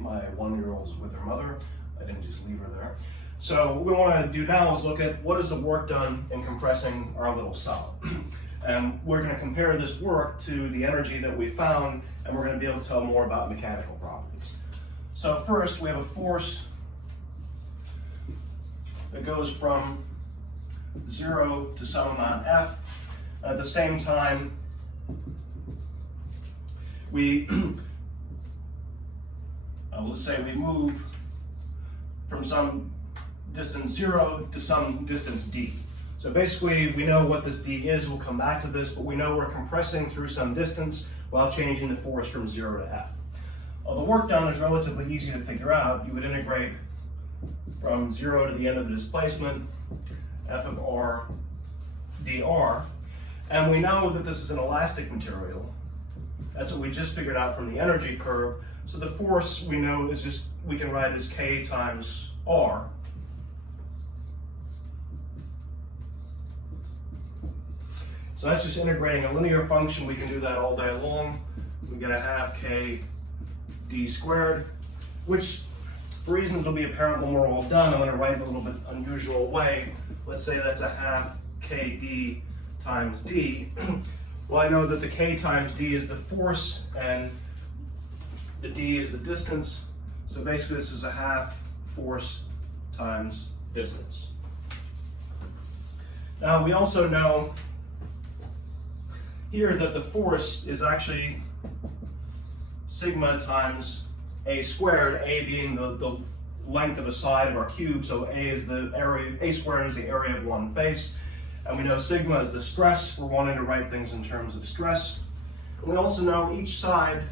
my 1-year-old is with her mother. I didn't just leave her there. So what we want to do now is look at what is the work done in compressing our little solid. And we're going to compare this work to the energy that we found, and we're going to be able to tell more about mechanical properties. So first, we have a force that goes from 0 to some amount F. At the same time, let's say we move from some distance 0 to some distance d. So basically, we know what this d is. We'll come back to this, but we know we're compressing through some distance while changing the force from 0 to F. Well, the work done is relatively easy to figure out. You would integrate from 0 to the end of the displacement, F of r dr. And we know that this is an elastic material. That's what we just figured out from the energy curve. So the force we know is just, we can write as k times r. So that's just integrating a linear function. We can do that all day long. We get a half k d squared, which for reasons that'll be apparent when we're all done, I'm going to write in a little bit unusual way. Let's say that's a half kd times d. Well, I know that the k times d is the force and the d is the distance. So basically this is a half force times distance. Now we also know here that the force is actually sigma times a squared, a being the length of a side of our cube, so a is the area, a squared is the area of one face, and we know sigma is the stress. We're wanting to write things in terms of stress. And we also know each side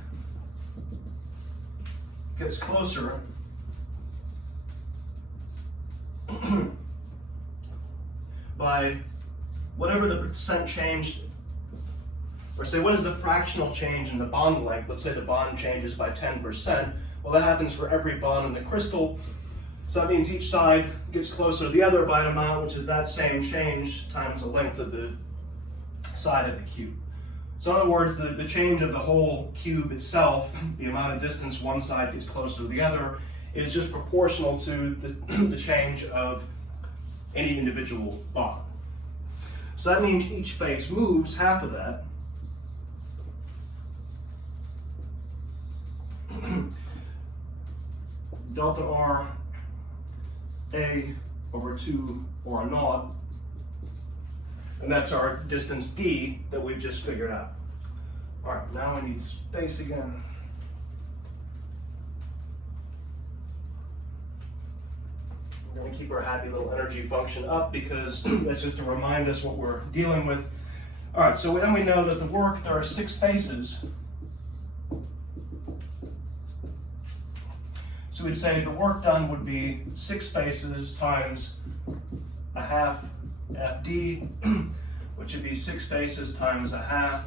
gets closer by whatever the percent change, or say what is the fractional change in the bond length. Let's say the bond changes by 10%. Well, that happens for every bond in the crystal. So that means each side gets closer to the other by an amount, which is that same change times the length of the side of the cube. So in other words, the change of the whole cube itself, the amount of distance one side gets closer to the other, is just proportional to the change of any individual bond. So that means each face moves half of that. Delta R A over 2 or naught, and that's our distance d that we've just figured out. All right, now we need space again. We're going to keep our happy little energy function up because that's just to remind us what we're dealing with. All right, so then we know that the work, there are 6 faces. So we'd say the work done would be 6 faces times a half FD, which would be 6 faces times a half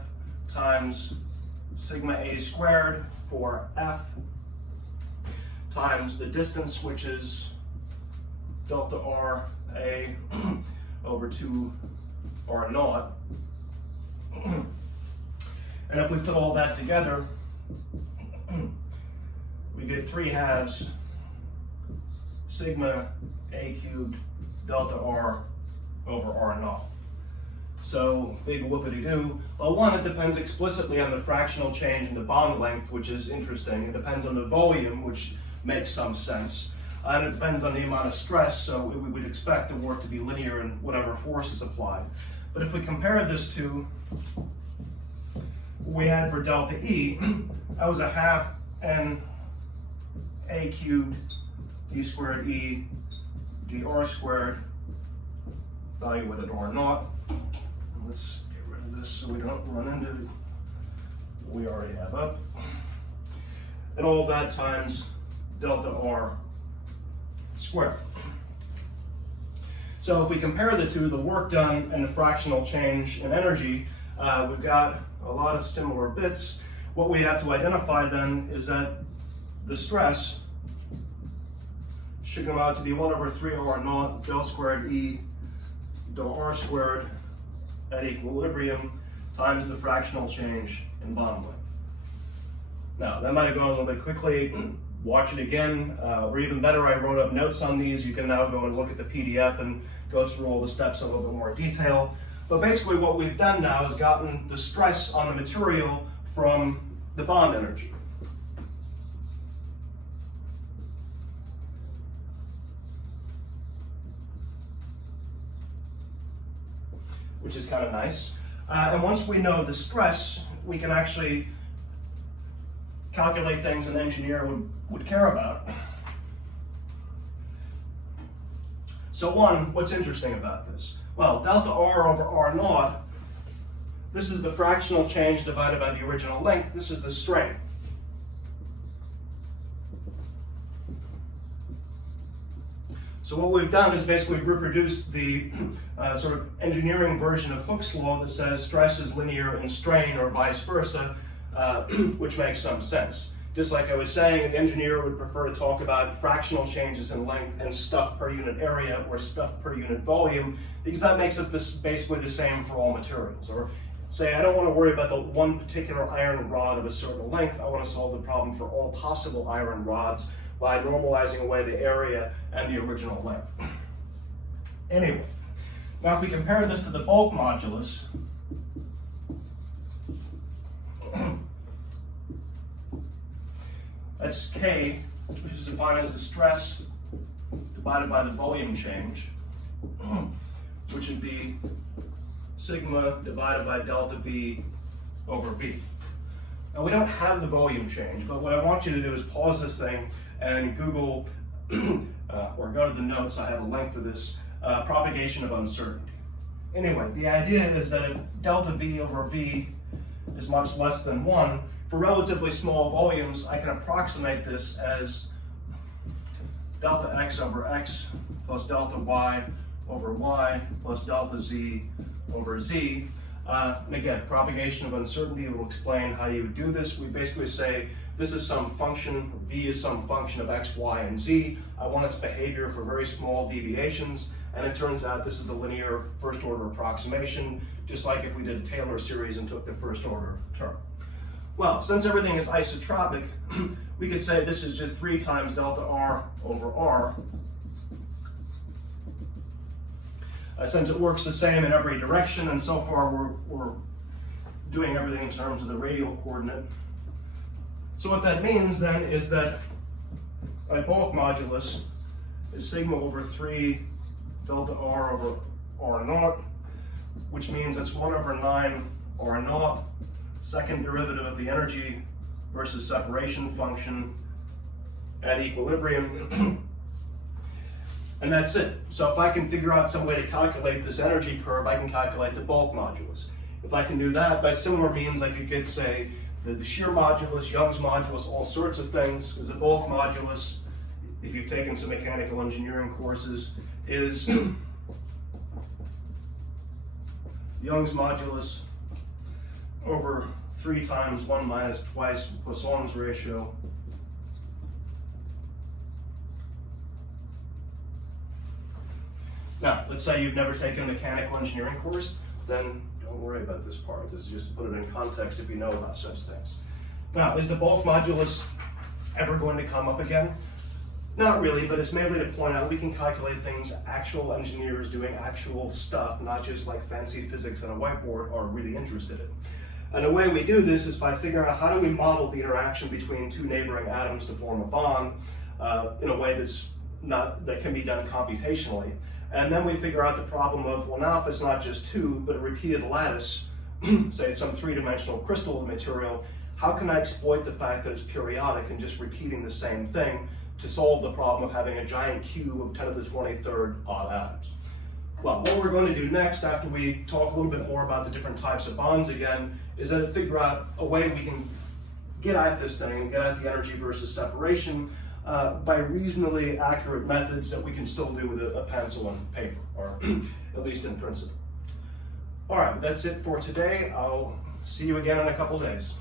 times sigma A squared for F times the distance, which is delta R A over 2 R naught. And if we put all that together, we get 3/2 sigma A cubed delta R over R naught. So big whoopity-doo. Well, one, it depends explicitly on the fractional change in the bond length, which is interesting. It depends on the volume, which makes some sense. And it depends on the amount of stress, so we would expect the work to be linear in whatever force is applied. But if we compare this to what we had for delta E, that was a half n A cubed d squared E dr squared, value with an R naught. Let's get rid of this so we don't run into what we already have up. And all of that times delta R squared. So if we compare the two, the work done and the fractional change in energy, we've got a lot of similar bits. What we have to identify then is that the stress should come out to be 1 over 3 R naught del squared E del R squared at equilibrium times the fractional change in bond length. Now, that might have gone a little bit quickly. watch it again, or even better, I wrote up notes on these. You can now go and look at the PDF and go through all the steps in a little bit more detail. But basically what we've done now is gotten the stress on the material from the bond energy. Which is kind of nice. And once we know the stress, we can actually calculate things an engineer would care about. So one, what's interesting about this? Well, delta R over R naught, this is the fractional change divided by the original length. This is the strain. So what we've done is basically reproduced the sort of engineering version of Hooke's law that says stress is linear in strain or vice versa, which makes some sense. Just like I was saying, an engineer would prefer to talk about fractional changes in length and stuff per unit area or stuff per unit volume, because that makes it basically the same for all materials. Or say, I don't want to worry about the one particular iron rod of a certain length. I want to solve the problem for all possible iron rods by normalizing away the area and the original length. Anyway, now if we compare this to the bulk modulus, that's K, which is defined as the stress divided by the volume change, which would be sigma divided by delta V over V. Now we don't have the volume change, but what I want you to do is pause this thing and Google, or go to the notes, I have a link for this, propagation of uncertainty. Anyway, the idea is that if delta V over V is much less than 1, for relatively small volumes, I can approximate this as delta X over X plus delta Y over Y plus delta Z over Z. And again, propagation of uncertainty will explain how you would do this. We basically say this is some function, V is some function of X, Y, and Z. I want its behavior for very small deviations, and it turns out this is a linear first order approximation, just like if we did a Taylor series and took the first order term. Well, since everything is isotropic, we could say this is just 3 times delta R over R. Since it works the same in every direction, and so far we're doing everything in terms of the radial coordinate. So what that means then is that my bulk modulus is sigma over 3 delta R over R naught, which means it's 1 over 9 R naught, second derivative of the energy versus separation function at equilibrium. And that's it. So if I can figure out some way to calculate this energy curve, I can calculate the bulk modulus. If I can do that, by similar means, I could get, say, the shear modulus, Young's modulus, all sorts of things, because the bulk modulus, if you've taken some mechanical engineering courses, is Young's modulus over 3 times 1 minus twice Poisson's ratio. Now, let's say you've never taken a mechanical engineering course, then don't worry about this part. This is just to put it in context if you know about such things. Now, is the bulk modulus ever going to come up again? Not really, but it's mainly to point out we can calculate things actual engineers doing actual stuff, not just like fancy physics on a whiteboard, are really interested in. And the way we do this is by figuring out how do we model the interaction between 2 neighboring atoms to form a bond in a way that can be done computationally. And then we figure out the problem of, well, now if it's not just 2, but a repeated lattice, say some 3-dimensional crystal material, how can I exploit the fact that it's periodic and just repeating the same thing to solve the problem of having a giant cube of 10 to the 23rd odd atoms? Well, what we're going to do next, after we talk a little bit more about the different types of bonds again, is then figure out a way we can get at this thing and get at the energy versus separation by reasonably accurate methods that we can still do with a pencil and paper, or at least in principle. All right, that's it for today. I'll see you again in a couple days.